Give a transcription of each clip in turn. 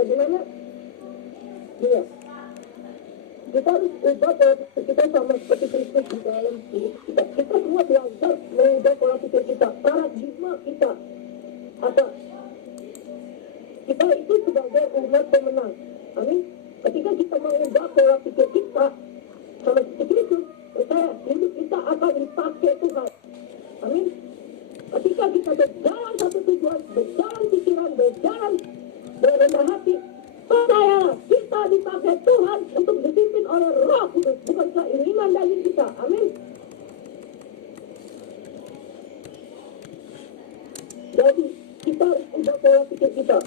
Bagaimana? Iya. Kita harus ubah pola pikir kita sama seperti Kristus di dalam hidup kita. Kita semua belajar mengubah pola pikir kita, paradigma kita. Apa? Kita itu sebagai umat pemenang. Amin. Ketika kita mengubah pola pikir kita sama seperti Kristus, percaya hidup kita akan dipakai Tuhan. Amin. Ketika kita berjalan satu tujuan, berjalan pikiran, berjalan berendah hati, percayalah kita dipakai Tuhan untuk dipimpin oleh Roh Kudus, bukan keinginan daging kita. Amin. Jadi kita harus ubah pola pikir kita.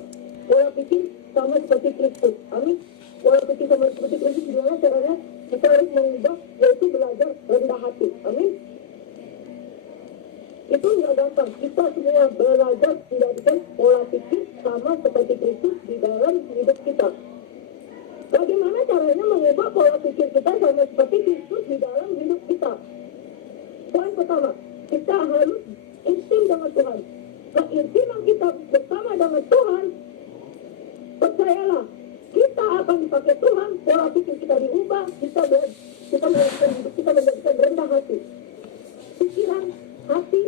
Pola pikir sama seperti Kristus. Amin. Pola pikir sama seperti Kristus gimana caranya? Kita harus mengubah, yaitu belajar rendah hati. Amin. Itu nggak gampang. Kita semua belajar menjadikan pola pikir sama seperti Kristus di dalam hidup kita. Bagaimana caranya mengubah pola pikir kita sama seperti Kristus di dalam hidup kita? Poin pertama, kita harus intim dengan Tuhan. Keintiman kita bersama dengan Tuhan, percayalah, kita akan dipakai Tuhan, pola pikir kita diubah, kita menjadikan hidup kita menjadikan rendah hati. Pikiran, hati,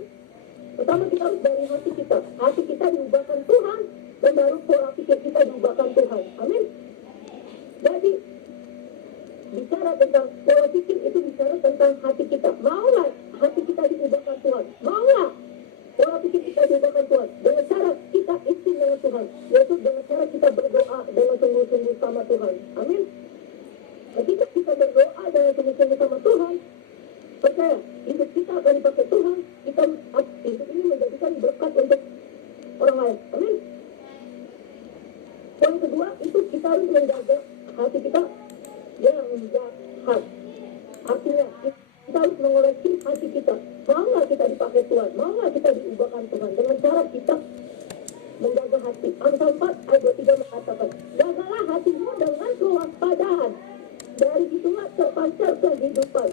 pertama kita harus dari hati kita. Hati kita diubahkan Tuhan, dan baru pola pikir kita diubahkan Tuhan. Amin. Jadi, bicara tentang pola pikir itu bicara tentang hati kita. Maulah hati kita diubahkan Tuhan? Maulah pola pikir kita diubahkan Tuhan? Dengan cara kita intim dengan Tuhan, yaitu dengan cara kita berdoa dengan sungguh-sungguh sama Tuhan. Amin. Ketika kita berdoa dengan sungguh-sungguh sama Tuhan, percaya hidup kita akan dipakai Tuhan. Kita hidup ini menjadikan berkat untuk orang lain. Amin. Poin kedua itu kita harus menjaga hati kita yang jahat. Artinya kita harus mengoreksi hati kita. Mau nggak kita dipakai Tuhan? Mau nggak kita diubahkan Tuhan? Dengan cara kita menjaga hati. Amsal 4 ayat 23 mengatakan, jagalah hatimu dengan kewaspadaan. Dari situlah terpancar kehidupan.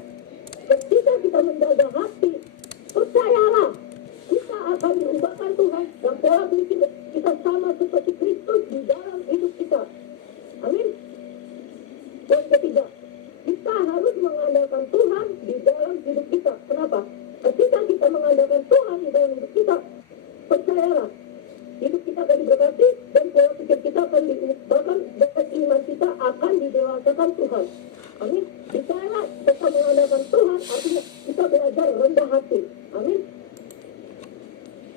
Ketika kita menjaga hati, percayalah, kita akan diubahkan Tuhan. Dan pola pikir kita sama seperti Kristus di dalam hidup kita. Amin. Yang ketiga, kita harus mengandalkan Tuhan di dalam hidup kita. Kenapa? Ketika kita mengandalkan Tuhan di dalam hidup kita, percayalah, hidup kita akan diberkati dan pola pikir kita akan diubahkan dan iman kita akan didewasakan Tuhan. Amin. Percayalah, kita mengandalkan Tuhan, artinya kita belajar rendah hati. Amin.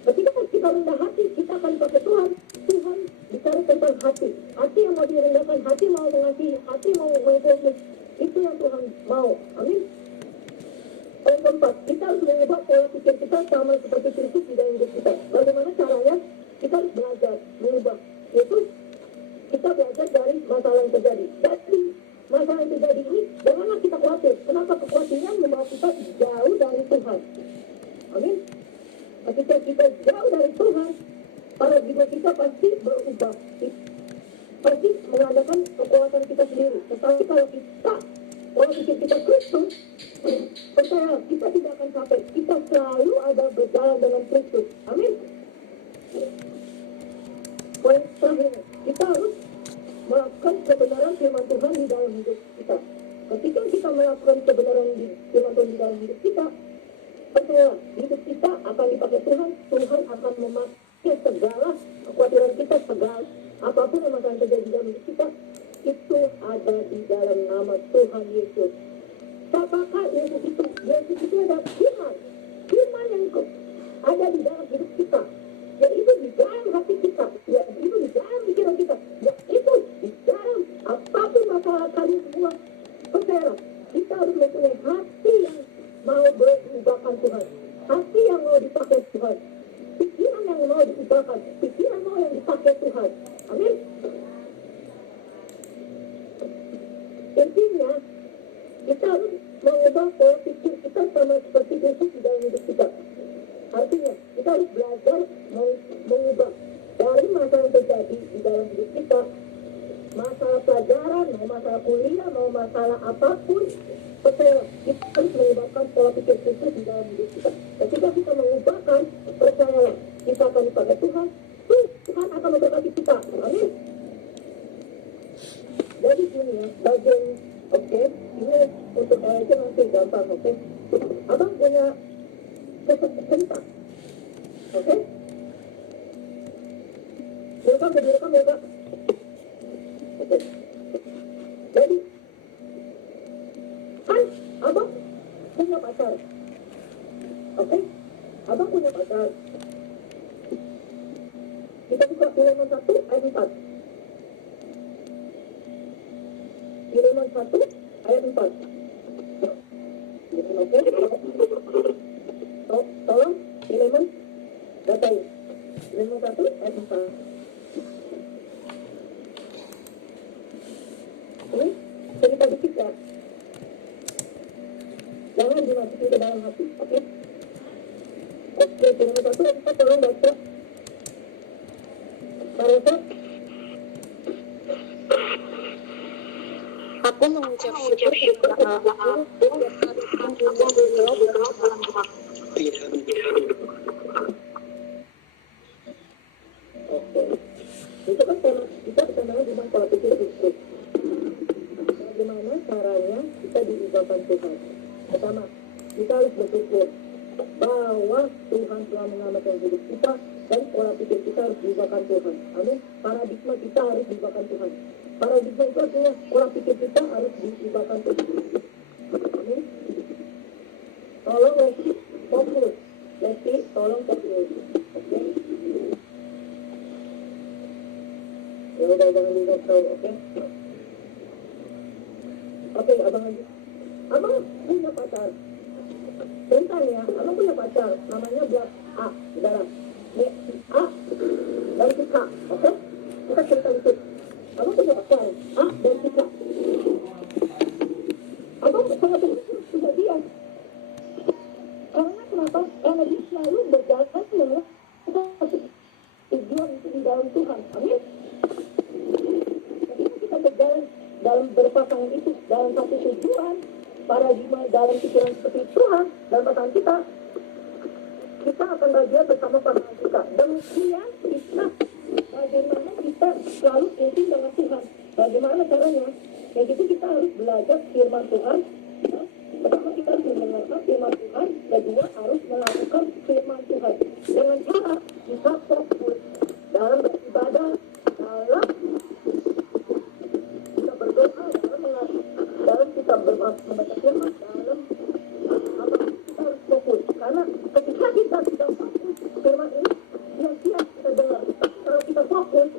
Ketika kita rendah hati, kita akan dipakai Tuhan. Tuhan bicara tentang hati. Hati yang mau direndahkan, hati mau mengasihi, hati mau mengikuti. Itu yang Tuhan mau. Amin. Poin keempat, kita harus mengubah pola pikir kita sama seperti Kristus di dalam hidup kita. Bagaimana caranya? Kita harus belajar mengubah. Yaitu kita belajar dari masalah yang terjadi. Dari masalah yang terjadi ini, janganlah kita khawatir. Kenapa kekhawatiran membawa kita jauh dari Tuhan? Amin. Ketika kita jauh dari Tuhan, paradigma kita pasti berubah. Pasti mengandalkan kekuatan kita sendiri. Tetapi kalau kita pola pikir kita Kristus, percaya kita tidak akan capek. Kita selalu ada berjalan dengan Kristus. Amin. Poin terakhir, kita harus melakukan kebenaran firman Tuhan di dalam hidup kita. Ketika kita melakukan kebenaran firman Tuhan di dalam hidup kita, percaya hidup kita akan dipakai Tuhan. Tuhan akan memakai segala kekhawatiran kita, segala apapun yang akan terjadi dalam hidup kita, itu ada di dalam nama Tuhan Yesus. Siapakah Yesus itu? Yesus itu adalah firman. Firman yang ada di dalam hidup kita. Yaitu di dalam hati kita. Yaitu di dalam pikiran kita. Yaitu di dalam apapun masalah kalian semua. Percayalah, kita harus mempunyai hati yang mau berubahkan Tuhan. Hati yang mau dipakai Tuhan. Pikiran yang mau diubahkan. Pikiran mau yang dipakai Tuhan. Amin. Intinya, kita harus mengubah pola pikir kita sama seperti Kristus di dalam hidup kita. Artinya, kita harus belajar mengubah dari masalah yang terjadi di dalam hidup kita. Masalah pelajaran, mau masalah kuliah, mau masalah apapun, percaya kita harus mengubahkan pola pikir Kristus di dalam hidup kita. Ketika kita mengubahkan, percayalah, kita akan dipakai Tuhan. Tuhan akan memberkati kita. Amin. Jadi gini ya, bagian oke, ini untuk LC nanti gampang, oke. Abang punya cerita, oke? Direkam, direkam. Oke. Jadi, kan abang punya pacar, oke? Abang punya pacar. Kita buka Bilangan 1 ayat 4. Bilangan 1 ayat 4. Oke? Tolong Bilangan datain. Bilangan 1 ayat 4. Ini cerita dikit ya. Jangan dimasukin ke dalam hati, oke? Oke, Bilangan 1 ayat 4 tolong baca. Parasat. Aku mengucap syukur kepada Allah Oke. Itu kan tema kita namanya cuma pola pikir Kristus. Bagaimana caranya kita diubahkan Tuhan? Pertama, kita harus bersyukur bahwa Tuhan telah menyelamatkan hidup kita dan pola pikir kita harus diubahkan Tuhan. Amin. Paradigma kita harus diubahkan Tuhan. Paradigma itu artinya pola pikir kita harus diubahkan Tuhan. Amin. Tolong Lesti fokus. Lesti tolong fokus. Oke. Ya udah jangan dikasih, oke? Oke, abang lagi. Abang punya pacar. Bentar ya, abang punya pacar. Namanya Blak A, saudara. Nih, A dan si K, oke? Kita cerita itu. Abang punya pacar, A dan si K. Abang sangat bersyukur sudah dia. Karena kenapa? Karena dia selalu berjalan dengan tujuan itu di dalam Tuhan. Amin. Ketika kita berjalan dalam berpasangan itu dalam satu tujuan, paradigma dalam pikiran seperti Tuhan dalam pasangan kita akan bahagia bersama pasangan kita. Demikian kita bagaimana kita selalu intim dengan Tuhan. Bagaimana caranya? Yang itu kita harus belajar firman Tuhan. Ya. Pertama kita harus mendengarkan firman Tuhan, kedua harus melakukan firman Tuhan. Dengan cara kita fokus dalam beribadah, dalam kita berdoa, dalam kita membaca firman, dalam apa kita harus fokus. Karena ketika kita tidak fokus firman ini, sia-sia kita dengar. Kalau kita fokus,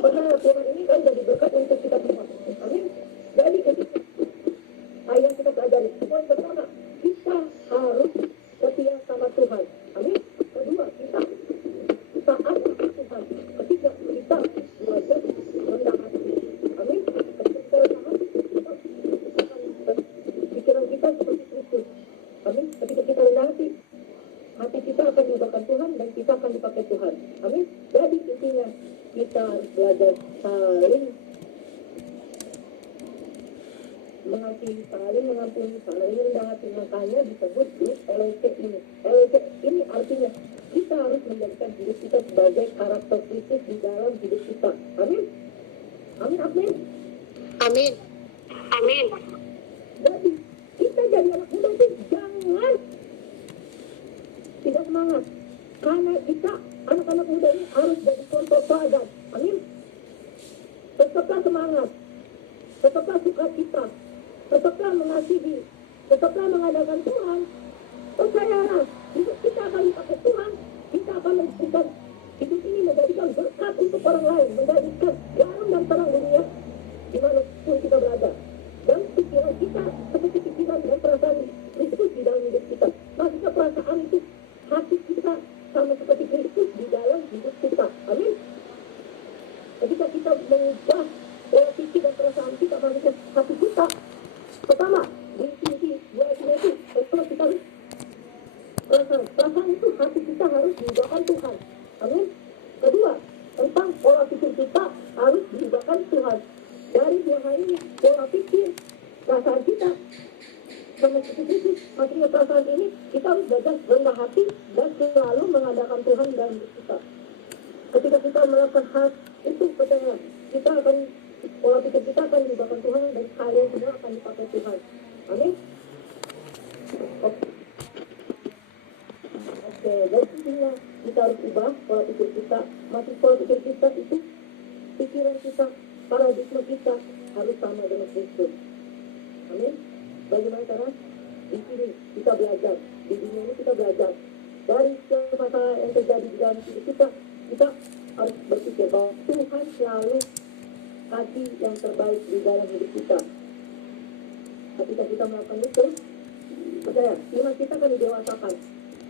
padahal firman ini kan jadi berkat untuk kita semua. Amin. Jadi ketika yang kita pelajari, poin pertama, kita harus setia sama Tuhan. Amin. Kedua, kita taat kepada Tuhan. Ketiga, kita belajar rendah hati. Amin. Ketika kita rendah hati, pikiran kita seperti Kristus. Amin. Ketika kita rendah hati kita akan diubahkan Tuhan dan kita akan dipakai Tuhan. Amin. Jadi intinya kita harus belajar saling mengasihi, saling mengampuni, saling rendah hati. Makanya disebut LC ini. LC ini artinya kita harus menjadikan hidup kita sebagai karakter Kristus di dalam hidup kita. Amin. Amin. Amin. Amin. Amin. Jadi kita jadi anak muda itu jangan tidak semangat. Karena kita anak-anak muda ini harus jadi contoh teladan. Amin. Tetaplah semangat. Tetaplah sukacita. Tetaplah mengasihi. Tetaplah mengadakan Tuhan. Percayalah, hidup kita akan dipakai Tuhan. Kita akan menjadikan hidup ini menjadikan berkat untuk orang lain. Menjadikan garam dan terang dunia dimanapun kita berada. Dan pikiran kita seperti pikiran dan perasaan Kristus di dalam hidup kita. Maksudnya perasaan itu hati kita sama seperti Kristus di dalam hidup kita. Amin. Ketika kita mengubah pola pikir dan perasaan kita, maksudnya hati kita, pertama di sini dua itu kita harus perasaan itu hati kita harus diubahkan Tuhan. Amin. Kedua, tentang pola pikir kita harus diubahkan Tuhan. Dari dua hal ini, pola pikir, perasaan kita sama seperti Kristus, maksudnya perasaan ini kita harus belajar rendah hati dan selalu mengadakan Tuhan dalam hidup kita. Ketika kita melakukan hal itu, percaya kita akan pola pikir kita akan diubahkan Tuhan dan kalian semua akan dipakai Tuhan. Amin. Oke. Jadi intinya kita harus ubah pola pikir kita. Masih pola pikir kita itu pikiran kita, paradigma kita harus sama dengan Kristus. Amin. Bagaimana cara? Di sini kita belajar, di dunia ini kita belajar dari masalah yang terjadi di dalam hidup kita. Kita harus berpikir bahwa Tuhan selalu kasih yang terbaik di dalam hidup kita. Ketika kita melakukan itu, percaya, iman kita akan didewasakan.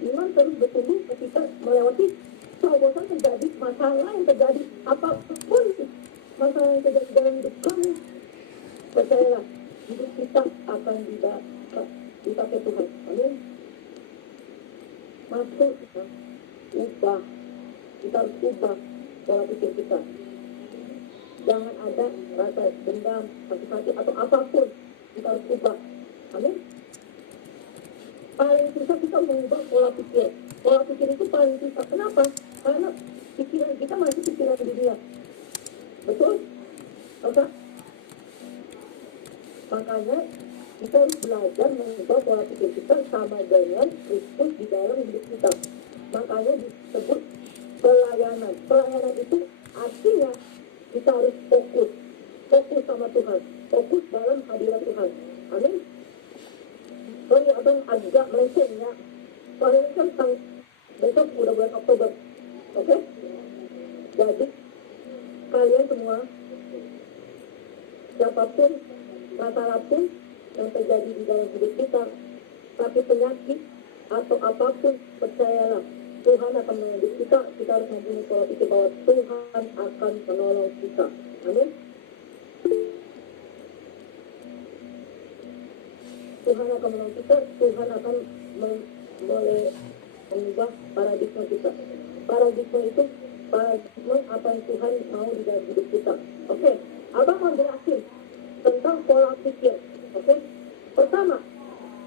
Iman terus bertumbuh ketika melewati terobosan terjadi, masalah yang terjadi, apapun masalah yang terjadi dalam hidup kamu. Percayalah, hidup kita akan dipakai Tuhan. Amin. Masuk, ubah. Kita harus ubah pola pikir kita. Jangan ada rasa dendam, sakit hati atau apapun. Kita harus ubah. Amin. Paling susah kita mengubah pola pikir. Pola pikir itu paling susah. Kenapa? Karena pikiran kita masih pikiran dunia. Betul? Oke? Makanya kita harus belajar mengubah pola pikir kita sama dengan Kristus di dalam hidup kita. Makanya disebut pelayanan. Pelayanan itu artinya kita harus fokus sama Tuhan, fokus dalam hadirat Tuhan. Amin. Sorry abang agak melenceng ya. Soalnya kan besok udah bulan Oktober, oke? Jadi kalian semua, siapapun, masalah pun yang terjadi di dalam hidup kita, tapi penyakit atau apapun, percayalah Tuhan akan menolong kita. Kita harus mempunyai pola pikir bahwa Tuhan akan menolong kita. Amin. Tuhan akan menolong kita. Tuhan akan mengubah paradigma kita. Paradigma itu paradigma apa yang Tuhan mau di dalam hidup kita. Oke, abang mau jelasin tentang pola pikir. Oke, pertama,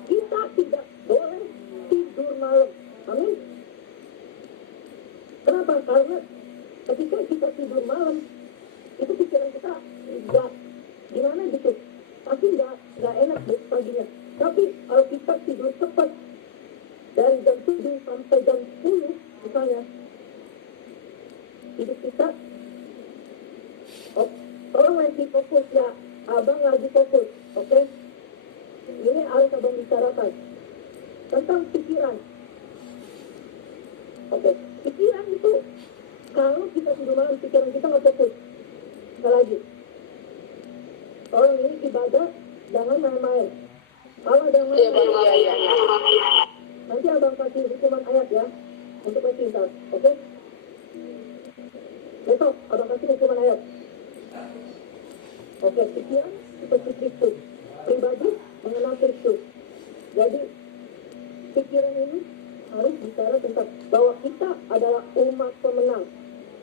kita tidak boleh tidur malam. Amin. Kenapa? Karena ketika kita tidur malam, itu pikiran kita enggak gimana gitu, pasti enggak enak besok paginya. Tapi kalau kita tidur cepat dari jam 7 sampai jam 10 misalnya, hidup kita tolong lagi fokus ya, abang lagi fokus, oke? Ini harus abang bicarakan tentang pikiran. Oke, pikiran itu kalau kita tidur malam, pikiran kita nggak fokus. Sekali lagi, tolong ini ibadah jangan main-main. Kalau ada yang main-main, nanti abang kasih hukuman ayat ya untuk bercinta, oke? Besok abang kasih hukuman ayat. Oke, pikiran seperti Kristus, pribadi mengenal Kristus. Jadi pikiran ini harus bicara tentang bahwa kita adalah umat pemenang,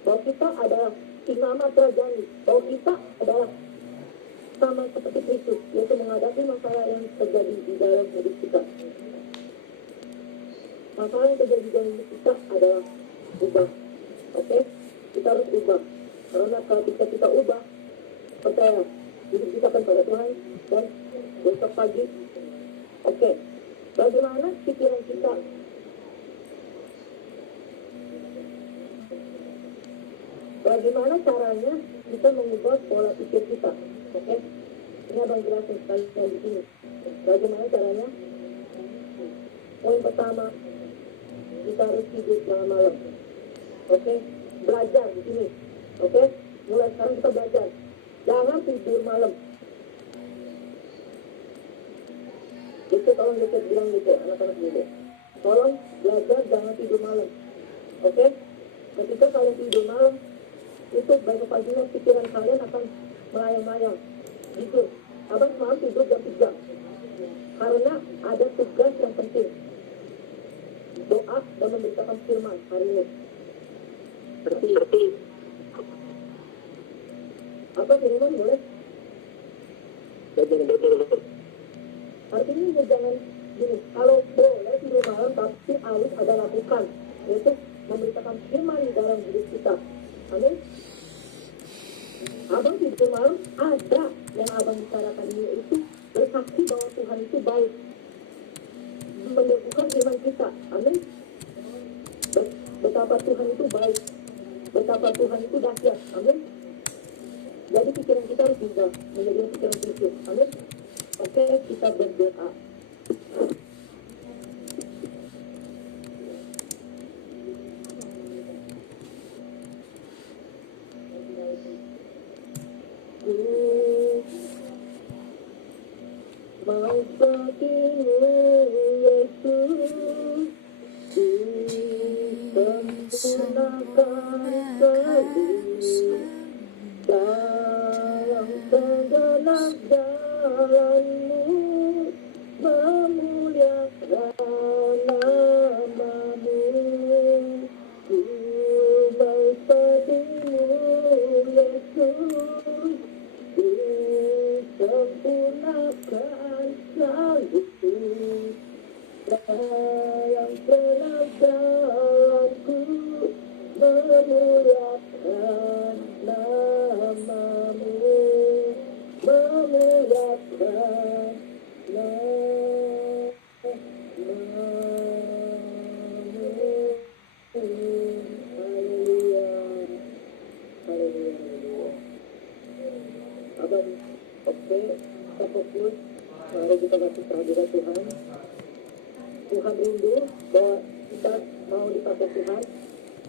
bahwa kita adalah imam terjani, bahwa kita adalah sama seperti Kristus, yaitu menghadapi masalah yang terjadi di dalam hidup kita. Masalah yang terjadi di dalam hidup kita adalah ubah. Oke? Kita harus ubah. Karena kalau kita ubah, percaya, hidup kita akan pada Tuhan dan besok pagi. Oke. Bagaimana pikiran kita? Bagaimana caranya kita mengubah pola pikir kita? Oke? Ini abang jelasin sekali di sini. Bagaimana caranya? Poin pertama, kita harus tidur jangan malam. Oke? Belajar di sini. Oke? Mulai sekarang kita belajar. Jangan tidur malam. Itu tolong deket bilang gitu, anak-anak gitu. Tolong belajar jangan tidur malam. Oke? Ketika kalian tidur malam, itu besok paginya pikiran kalian akan melayang-layang. Gitu. Abang semalam tidur jam 3. Karena ada tugas yang penting. Doa dan memberitakan firman hari ini. Seperti apa firman boleh? Artinya jangan gini, kalau boleh tidur malam tapi harus ada lakukan, yaitu memberitakan firman di dalam hidup kita. Amin. Abang tidak malam ada yang abang bicarakan ini, itu bersaksi bahwa Tuhan itu baik, meneguhkan iman kita. Amin. Betapa Tuhan itu baik, betapa Tuhan itu dahsyat. Amin. Jadi pikiran kita harus bisa menjadi pikiran Kristus. Amin. Oke, kita berdoa. Mau sepertimu Yesus, sempurnakan selalu dalam segenap jalanmu, memuliakan namamu. Ku mau sepertimu Yesus, sempurnakan selalu dalam segenap jalanku, memuliakan namamu, memuliakan namamu. Haleluya, haleluya. Abang, oke, kita fokus. Mari kita kasih kehadiran Tuhan. Tuhan rindu bahwa kita mau dipakai Tuhan.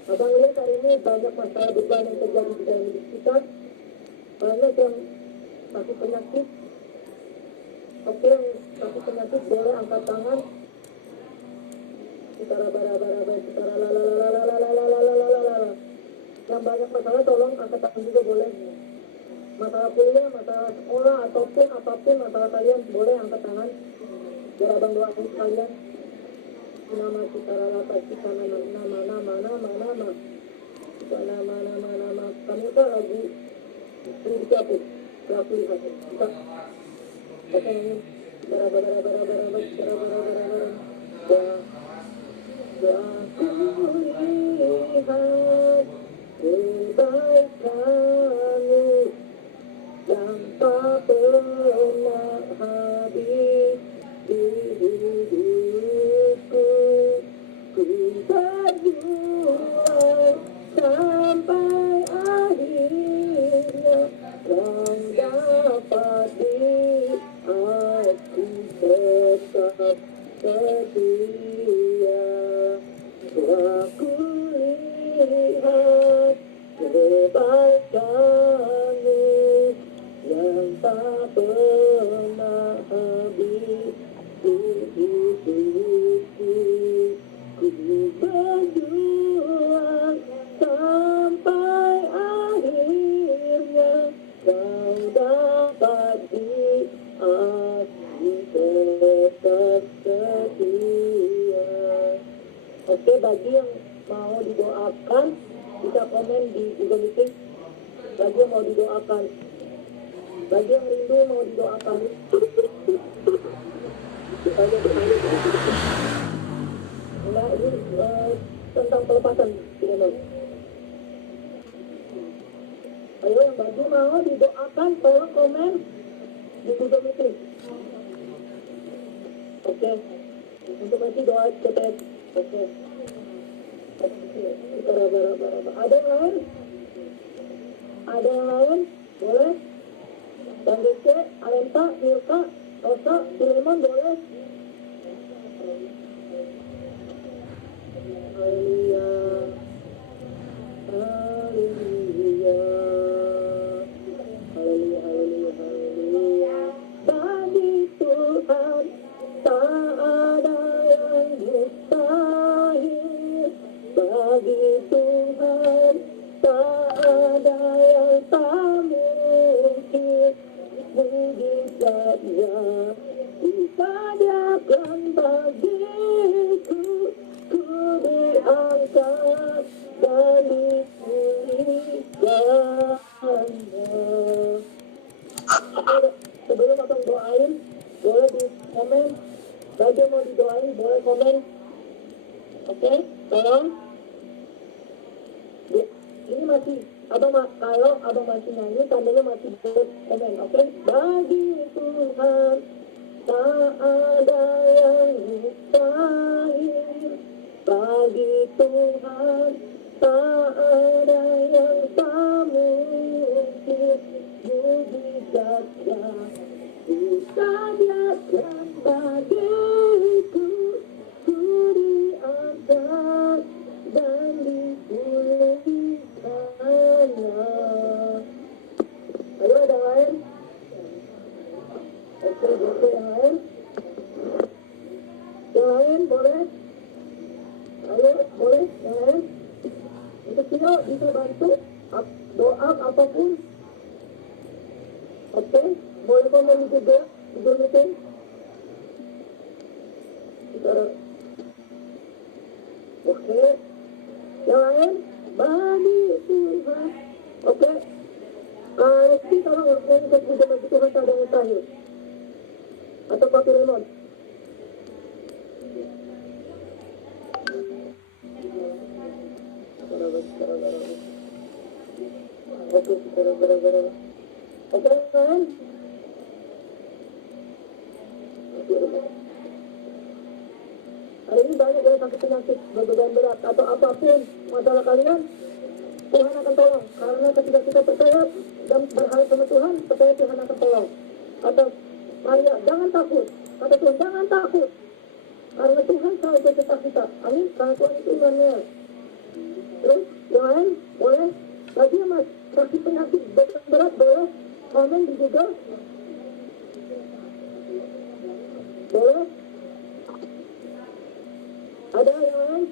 Abang lihat hari ini banyak masalah beban yang terjadi di dalam hidup kita. Banyak yang sakit penyakit. Oke, yang sakit penyakit boleh angkat tangan. Kita raba-raba, kita lalalalalalalalalalalalala. Yang banyak masalah tolong angkat tangan juga boleh. Masalah kuliah, masalah sekolah, ataupun apapun masalah kalian, boleh angkat tangan. Biar abang doakan sekalian. Nama kita ralapas kita nama kami itu lagu beri siapa lagu lihat kita oke ini bara aku lihat kebaikanmu yang tak pernah habis di hidupku. Ku berjuang sampai akhirnya kau dapat di aku tetap setia. Aku lihat kebaikanmu yang tak pernah habis di hidupku. Ku berjuang sampai akhirnya kau dapat di aku tetap setia. Oke, bagi yang mau didoakan bisa komen di Google Meeting. Bagi yang mau didoakan, bagi yang rindu mau didoakan. Nah, ini tentang pelepasan teman. Ayo yang bagi mau didoakan tolong komen di Google Meeting. Oke. Untuk nanti doa cepat. Oke. Kita raba-raba. Ada yang lain? Ada yang lain? Boleh? Dan DC, Alenta, Milka, Rosa, Sulaiman boleh? Haleluya, haleluya, haleluya, haleluya, haleluya. Bagi Tuhan tak ada yang mustahil. Bagi Tuhan tak ada yang tak mungkin. Mujizatnya disediakan bagiku. Ku diangkat dan dipulihkannya. Sebelum abang doain, boleh di komen. Bagi mau didoain, boleh komen. Oke, tolong. Ini masih Kalau abang masih nyanyi, tandanya masih boleh komen, oke? Bagi Tuhan tak ada yang mustahil, bagi Tuhan tak ada yang tak mungkin. Mujizatnya disediakan bagiku, ku diangkat dan dipulihkannya. Ayo ada lain? Oke, yang lain? Yang lain boleh? Ayo, boleh? Yang lain? Untuk Tio bisa bantu doa apapun. Oke, boleh komen juga di Google Meeting. Oke, yang lain? Bagi Tuhan. Oke, Rizky tolong ngomong ke Google Bagi Tuhan tak ada yang mustahil. Atau Pak Filemon. Oke, gara-gara. Oke, kan? Hari ini banyak yang sakit penyakit, beban berat, atau apapun masalah kalian, Tuhan akan tolong. Karena ketika kita percaya dan berharap sama Tuhan, percaya Tuhan akan tolong. Atau Maria, jangan takut. Kata Tuhan, jangan takut. Karena Tuhan selalu beserta kita. Amin. Karena Tuhan itu Immanuel. Terus, yang lain, boleh? Lagi ya mas, sakit penyakit berat, boleh? Komen di Google. Boleh? Ada yang lain?